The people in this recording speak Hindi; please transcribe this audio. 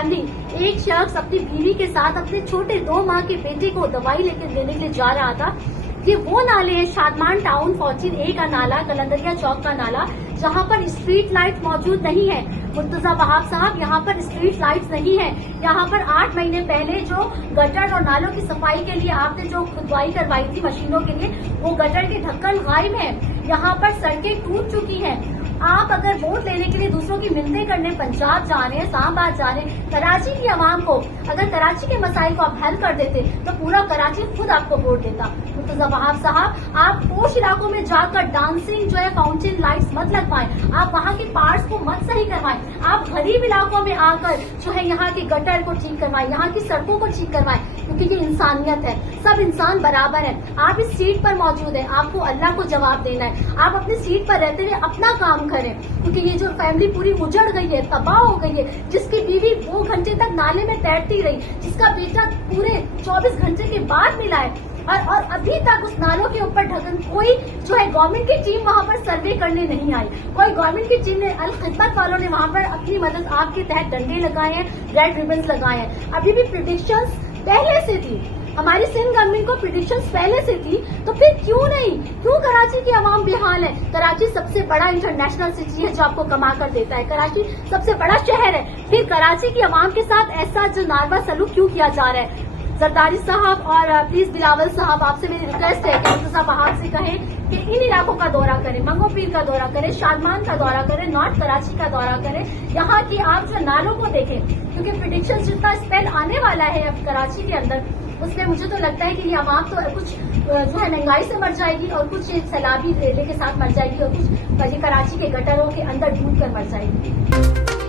फैमिली, एक शख्स अपनी बीवी के साथ अपने छोटे 2 माह के बेटे को दवाई लेकर देने के लिए जा रहा था। ये वो नाले हैं, शादमान टाउन 14A का नाला, कलंदरिया चौक का नाला, जहाँ पर स्ट्रीट लाइट मौजूद नहीं है। मुर्तजा वहाब साहब, यहाँ पर स्ट्रीट लाइट्स नहीं है। यहाँ पर 8 महीने पहले जो गटर और नालों की सफाई के लिए आपने जो खुदवाई करवाई थी मशीनों के लिए, वो गटर के ढक्कन गायब है। यहाँ पर सड़कें टूट चुकी हैं। आप अगर वोट लेने के लिए दूसरों की मिन्नतें करने पंजाब जा रहे हैं, इस्लामाबाद जा रहे हैं, कराची की आवाम को अगर कराची के मसाइल को आप हल कर देते तो पूरा कराची खुद आपको वोट देता। मुर्तजा वहाब साहब, आप पोश इलाकों में जाकर डांसिंग जो है फाउंटेन लाइट्स मत लगवाएं, आप वहाँ के पार्ट्स को मत सही करवाएं, आप गरीब इलाकों में आकर जो है यहाँ के गटर को ठीक करवाएं, यहाँ की सड़कों को ठीक करवाएं, क्योंकि ये इंसानियत है, सब इंसान बराबर है। आप इस सीट पर मौजूद है, आपको अल्लाह को जवाब देना है। आप अपनी सीट पर रहते हुए अपना काम करें, क्योंकि ये जो फैमिली पूरी उजड़ गई है, तबाह हो गई है, जिसकी बीवी 2 घंटे तक नाले में तैरती रही, जिसका बेटा पूरे 24 घंटे के बाद मिला है, और अभी तक उस नालों के ऊपर ढक्कन, कोई जो है गवर्नमेंट की टीम वहां पर सर्वे करने नहीं आई। कोई गवर्नमेंट की टीम ने, अल खिदमत वालों ने वहां पर अपनी मदद आपके तहत डंडे लगाए हैं, रेड रिबन्स लगाए हैं। अभी भी प्रिडिक्शंस पहले से थी, हमारी सिंध गवर्नमेंट को प्रिडिक्शंस पहले से थी, तो फिर क्यों कराची की आवाम बेहाल है? कराची सबसे बड़ा इंटरनेशनल सिटी है जो आपको कमा कर देता है, कराची सबसे बड़ा शहर है, फिर कराची की आवाम के साथ ऐसा जो नारवा सलूक क्यों किया जा रहा है? जरदारी साहब और प्लीज बिलावल साहब, आपसे मेरी रिक्वेस्ट है कि मुर्तजा वहाब से कहें कि इन इलाकों का दौरा करें, मंगो पीर का दौरा करें, शादमान का दौरा करें, नॉर्थ कराची का दौरा करें, यहाँ की आप जो नालों को देखें, क्योंकि प्रिडिक्शन जितना स्पेल आने वाला है अब कराची के अंदर, उसमें मुझे तो लगता है कि ये आवाम तो कुछ जो है महंगाई से मर जाएगी और कुछ सैलाबी रेले के साथ मर जाएगी और कुछ कराची के गटरों के अंदर डूब कर मर जाएगी।